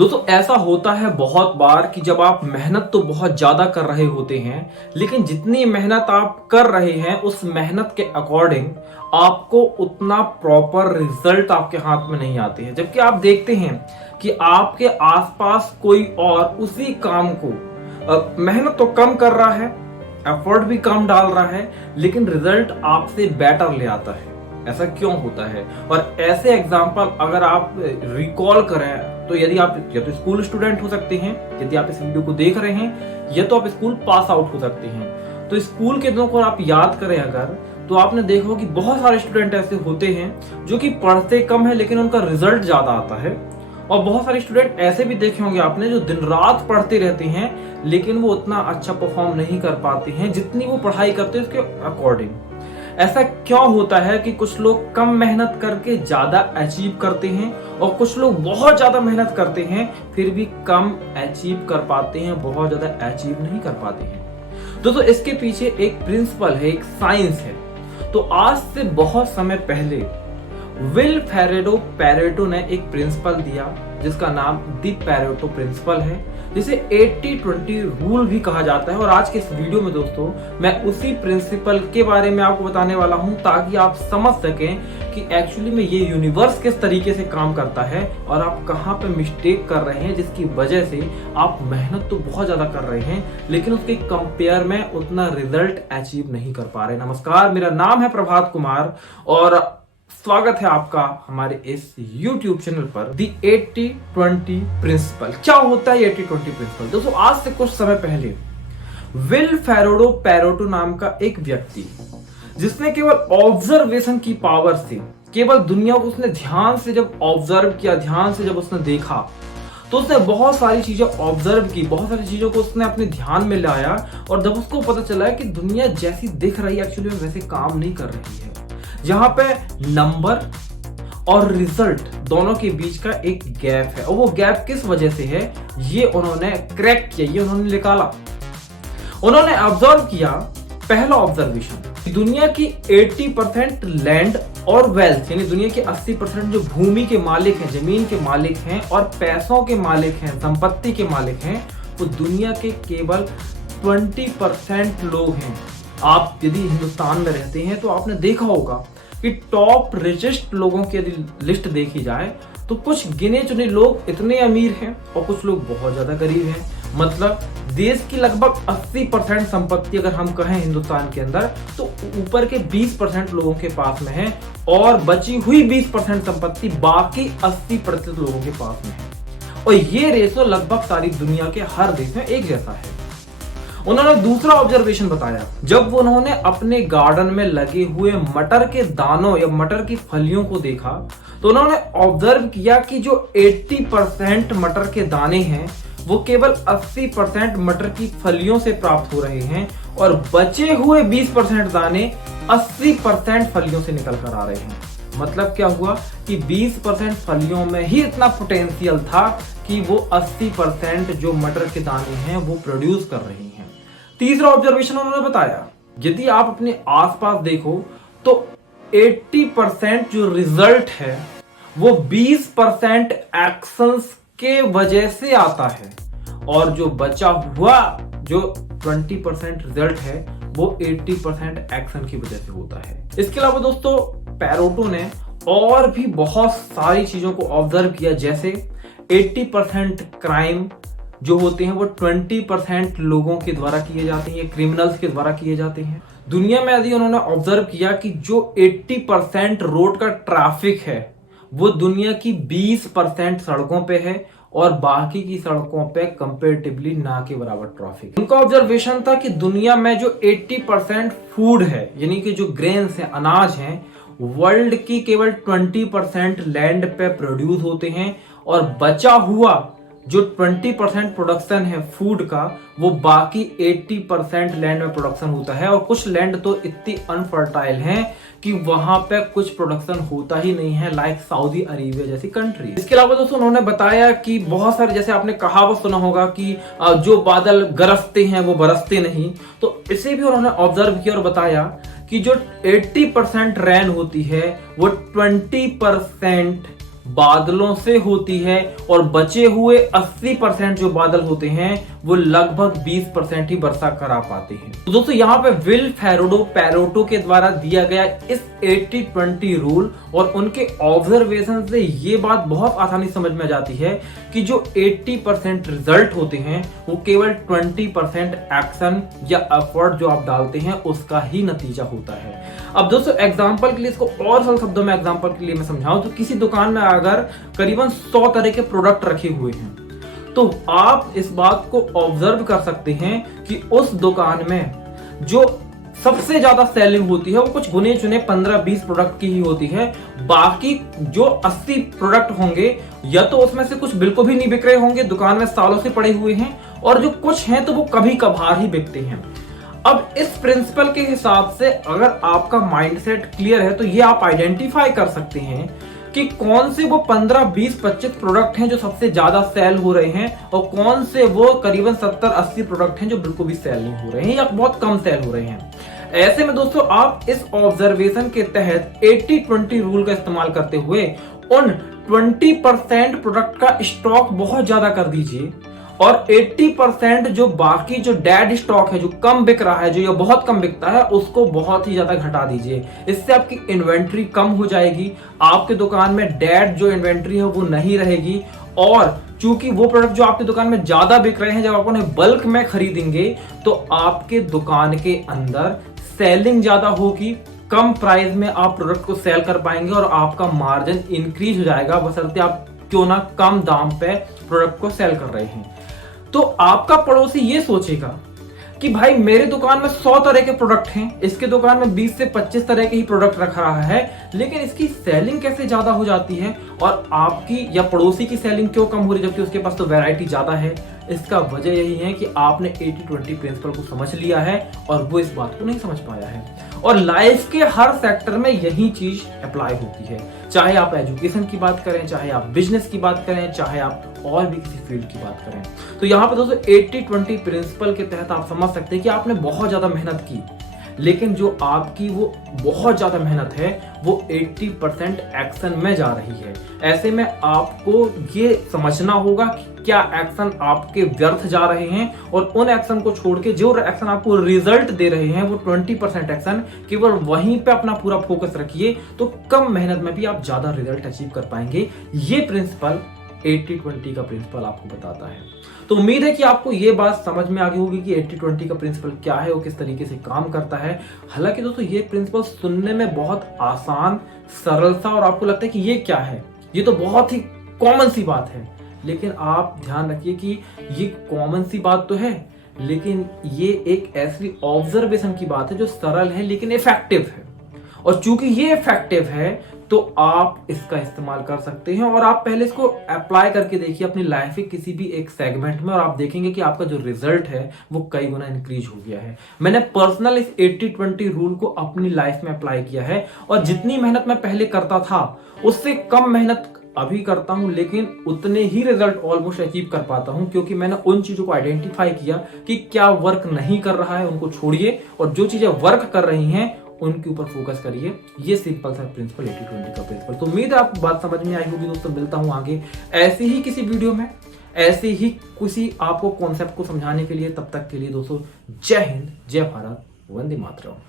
दोस्तों ऐसा होता है बहुत बार कि जब आप मेहनत तो बहुत ज्यादा कर रहे होते हैं, लेकिन जितनी मेहनत आप कर रहे हैं उस मेहनत के अकॉर्डिंग आपको उतना प्रॉपर रिजल्ट आपके हाथ में नहीं आते हैं। जबकि आप देखते हैं कि आपके आसपास कोई और उसी काम को मेहनत तो कम कर रहा है, एफर्ट भी कम डाल रहा है, लेकिन रिजल्ट आपसे बेटर ले आता है। ऐसा क्यों होता है? और ऐसे एग्जाम्पल अगर आप रिकॉल करें तो यदि आप या तो स्कूल स्टूडेंट हो सकते हैं, यदि आप इस वीडियो को देख रहे हैं, या तो आप स्कूल पास आउट हो सकते हैं। तो स्कूल के दिनों को आप याद करें अगर, तो आपने देखा हो कि बहुत सारे स्टूडेंट ऐसे होते हैं जो कि पढ़ते कम है लेकिन उनका रिजल्ट ज्यादा आता है। और बहुत सारे स्टूडेंट ऐसे भी देखे होंगे आपने जो दिन रात पढ़ते रहते हैं लेकिन वो उतना अच्छा परफॉर्म नहीं कर पाते हैं जितनी वो पढ़ाई करते हैं उसके अकॉर्डिंग। ऐसा क्यों होता है कि कुछ लोग कम मेहनत करके ज्यादा अचीव करते हैं और कुछ लोग बहुत ज्यादा मेहनत करते हैं फिर भी कम अचीव कर पाते हैं, बहुत ज्यादा अचीव नहीं कर पाते हैं? दोस्तों इसके पीछे एक प्रिंसिपल है, एक साइंस है। तो आज से बहुत समय पहले विल पैरेटो ने एक प्रिंसिपल दिया जिसका नाम दी पैरेटो प्रिंसिपल है, जिसे 80-20 रूल भी कहा जाता है। और आज के इस वीडियो में दोस्तों मैं उसी प्रिंसिपल के बारे में आपको बताने वाला हूं ताकि आप समझ सकें कि एक्चुअली में ये यूनिवर्स किस तरीके से काम करता है और आप कहां पे मिस्टेक कर रहे हैं जिसकी वजह से आप मेहनत तो बहुत ज्यादा कर रहे हैं लेकिन उसके कंपेयर में उतना रिजल्ट अचीव नहीं कर पा रहे। नमस्कार, मेरा नाम है प्रभात कुमार और स्वागत है आपका हमारे इस YouTube चैनल पर दी 80-20 प्रिंसिपल। क्या होता है 80-20 प्रिंसिपल? दोस्तों आज से कुछ समय पहले विल पैरेटो नाम का एक व्यक्ति, जिसने केवल ऑब्जर्वेशन की पावर से, केवल दुनिया को उसने ध्यान से जब ऑब्जर्व किया, ध्यान से जब उसने देखा, तो उसने बहुत सारी चीजें ऑब्जर्व की, बहुत सारी चीजों को उसने अपने ध्यान में लाया और जब उसको पता चला कि दुनिया जैसी दिख रही है एक्चुअली में वैसे काम नहीं कर रही है। जहां पे नंबर और रिजल्ट दोनों के बीच का एक गैप है और वो गैप किस वजह से है ये उन्होंने क्रैक किया, ये उन्होंने निकाला। उन्होंने ऑब्जर्व किया, पहला ऑब्जर्वेशन, दुनिया की 80% लैंड और वेल्थ यानी दुनिया के 80% जो भूमि के मालिक हैं, जमीन के मालिक हैं और पैसों के मालिक हैं, संपत्ति के मालिक हैं, वो दुनिया के केवल 20% लोग हैं। आप यदि हिंदुस्तान में रहते हैं तो आपने देखा होगा कि टॉप रिचेस्ट लोगों की यदि लिस्ट देखी जाए तो कुछ गिने चुने लोग इतने अमीर हैं और कुछ लोग बहुत ज्यादा गरीब हैं। मतलब देश की लगभग 80% संपत्ति अगर हम कहें हिंदुस्तान के अंदर तो ऊपर के 20% लोगों के पास में है और बची हुई 20% संपत्ति बाकी 80% लोगों के पास में है। और ये रेशो लगभग सारी दुनिया के हर देश में एक जैसा है। उन्होंने दूसरा ऑब्जर्वेशन बताया, जब उन्होंने अपने गार्डन में लगे हुए मटर के दानों या मटर की फलियों को देखा तो उन्होंने ऑब्जर्व किया कि जो 80% मटर के दाने हैं वो केवल 80% मटर की फलियों से प्राप्त हो रहे हैं और बचे हुए 20% दाने 80% फलियों से निकल कर आ रहे हैं। मतलब क्या हुआ कि 20% फलियों में ही इतना पोटेंशियल था कि वो 80% जो मटर के दाने हैं वो प्रोड्यूस कर रही हैं। तीसरा ऑब्जर्वेशन उन्होंने बताया, यदि आप अपने आसपास देखो तो 80% जो रिजल्ट है वो 20% एक्शंस के वजह से आता है और जो बचा हुआ जो 20% रिजल्ट है वो 80% एक्शन की वजह से होता है। इसके अलावा दोस्तों पैरेटो ने और भी बहुत सारी चीजों को ऑब्जर्व किया, जैसे 80% क्राइम जो होते हैं वो 20% लोगों के द्वारा किए जाते हैं, क्रिमिनल्स के द्वारा किए जाते हैं। दुनिया में यदि उन्होंने ऑब्जर्व किया कि जो 80% रोड का ट्रैफिक है वो दुनिया की 20% सड़कों पे है और बाकी की सड़कों पे कंपेरेटिवली ना के बराबर ट्रैफिक। उनका ऑब्जर्वेशन था कि दुनिया में जो 80% फूड है यानी कि जो ग्रेन्स हैं, अनाज हैं, वर्ल्ड की केवल 20% लैंड पे प्रोड्यूस होते हैं और बचा हुआ जो 20% प्रोडक्शन है फूड का वो बाकी 80% लैंड में प्रोडक्शन होता है। और कुछ लैंड तो इतनी अनफर्टाइल हैं कि वहां पे कुछ प्रोडक्शन होता ही नहीं है, लाइक सऊदी अरेबिया जैसी कंट्री। इसके अलावा दोस्तों उन्होंने बताया कि बहुत सारे, जैसे आपने कहावत सुना होगा कि जो बादल गरजते हैं वो बरसते नहीं, तो इसे भी उन्होंने ऑब्जर्व किया और बताया कि जो 80% रेन होती है वो 20% बादलों से होती है और बचे हुए 80% जो बादल होते हैं वो लगभग 20% ही वर्षा करा पाते हैं। तो दोस्तों यहाँ पे विल फेरोडो पैरोटो के द्वारा दिया गया इस 80-20 रूल और उनके ऑब्जर्वेशन से ये बात बहुत आसानी समझ में आ जाती है कि जो 80% रिजल्ट होते हैं वो केवल 20% एक्शन या एफर्ट जो आप डालते हैं उसका ही नतीजा होता है। अब दोस्तों एग्जांपल के लिए इसको और सरल शब्दों में एग्जांपल के लिए मैं समझाऊं तो किसी दुकान में अगर करीबन 100 तरह के प्रोडक्ट रखे हुए हैं तो आप इस बात को ऑब्जर्व कर सकते हैं कि उस दुकान में जो सबसे ज्यादा सेलिंग होती है वो कुछ गुने चुने 15-20 प्रोडक्ट की ही होती है। बाकी जो 80 प्रोडक्ट होंगे या तो उसमें से कुछ बिल्कुल भी नहीं बिक रहे होंगे, दुकान में सालों से पड़े हुए हैं, और जो कुछ हैं तो वो कभी कभार ही बिकते हैं। अब इस प्रिंसिपल के हिसाब से अगर आपका माइंडसेट क्लियर है तो ये आप आइडेंटिफाई कर सकते हैं कि कौन से वो 15, 20, 25 प्रोडक्ट हैं जो सबसे ज्यादा सेल हो रहे हैं और कौन से वो करीबन 70, 80 प्रोडक्ट हैं जो बिल्कुल भी सेल नहीं हो रहे हैं या बहुत कम सेल हो रहे हैं। ऐसे में दोस्तों आप इस ऑब्जर्वेशन के तहत 80-20 रूल का इस्तेमाल करते हुए उन 20% प्रोडक्ट का स्टॉक बहुत ज्यादा कर दीजिए और 80% जो बाकी जो डेड स्टॉक है, जो कम बिक रहा है, जो ये बहुत कम बिकता है, उसको बहुत ही ज्यादा घटा दीजिए। इससे आपकी इन्वेंट्री कम हो जाएगी, आपके दुकान में डेड जो इन्वेंट्री है वो नहीं रहेगी, और चूंकि वो प्रोडक्ट जो आपकी दुकान में ज्यादा बिक रहे हैं जब आप उन्हें बल्क में खरीदेंगे तो आपके दुकान के अंदर सेलिंग ज्यादा होगी, कम प्राइस में आप प्रोडक्ट को सेल कर पाएंगे और आपका मार्जिन इंक्रीज हो जाएगा, बशर्ते आप क्यों ना कम दाम पे प्रोडक्ट को सेल कर रहे हैं। तो आपका पड़ोसी ये सोचेगा कि भाई मेरे दुकान में 100 तरह के प्रोडक्ट हैं, इसके दुकान में 20 से 25 तरह के ही प्रोडक्ट रख रहा है, लेकिन इसकी सेलिंग कैसे ज्यादा हो जाती है और आपकी या पड़ोसी की सेलिंग क्यों कम हो रही है जबकि उसके पास तो वैरायटी ज्यादा है। इसका वजह यही है कि आपने 80-20 प्रिंसिपल को समझ लिया है और वो इस बात को नहीं समझ पाया है। और लाइफ के हर सेक्टर में यही चीज अप्लाई होती है, चाहे आप एजुकेशन की बात करें, चाहे आप बिजनेस की बात करें, चाहे आप और भी किसी फील्ड की बात करें। तो यहाँ पे दोस्तों 80-20 प्रिंसिपल के तहत आप समझ सकते हैं कि आपने बहुत ज्यादा मेहनत की, लेकिन जो आपकी वो बहुत ज्यादा मेहनत है वो 80% एक्शन में जा रही है। ऐसे में आपको ये समझना होगा कि क्या एक्शन आपके व्यर्थ जा रहे हैं और उन एक्शन को छोड़ के जो एक्शन आपको रिजल्ट दे रहे हैं वो 20% एक्शन, केवल वहीं पे अपना पूरा फोकस रखिए तो कम मेहनत में भी आप ज्यादा रिजल्ट अचीव कर पाएंगे। ये प्रिंसिपल 80-20 का प्रिंसिपल आपको बताता है। तो उम्मीद है कि आपको ये बात समझ में आ गई होगी कि 80-20 का प्रिंसिपल क्या है और किस तरीके से काम करता है। हालांकि दोस्तों ये प्रिंसिपल सुनने में बहुत आसान, सरल सा और आपको लगता है कि ये क्या है, ये तो बहुत ही कॉमन सी बात है, लेकिन आप ध्यान रखिए कि ये कॉमन सी बात तो है लेकिन ये एक ऐसी ऑब्जर्वेशन की बात है जो सरल है लेकिन इफेक्टिव है। और चूंकि ये इफेक्टिव है तो आप इसका इस्तेमाल कर सकते हैं और आप पहले इसको अप्लाई करके देखिए अपनी लाइफ के किसी भी एक सेगमेंट में और आप देखेंगे कि आपका जो रिजल्ट है वो कई गुना इंक्रीज हो गया है। मैंने पर्सनल इस 80-20 रूल को अपनी लाइफ में अप्लाई किया है और जितनी मेहनत मैं पहले करता था उससे कम मेहनत अभी करता हूं, लेकिन उतने ही रिजल्ट ऑलमोस्ट अचीव कर पाता हूं क्योंकि मैंने उन चीजों को आइडेंटिफाई किया कि क्या वर्क नहीं कर रहा है उनको छोड़िए और जो चीजें वर्क कर रही हैं उनके ऊपर फोकस करिए। ये सिंपल सा प्रिंसिपल 80-20 का प्रिंसिपल। तो उम्मीद है आपको बात समझ में आई होगी दोस्तों। मिलता हूं आगे ऐसे ही किसी वीडियो में, ऐसे ही किसी आपको कॉन्सेप्ट को समझाने के लिए। तब तक के लिए दोस्तों जय हिंद, जय भारत, वंदे मातरम।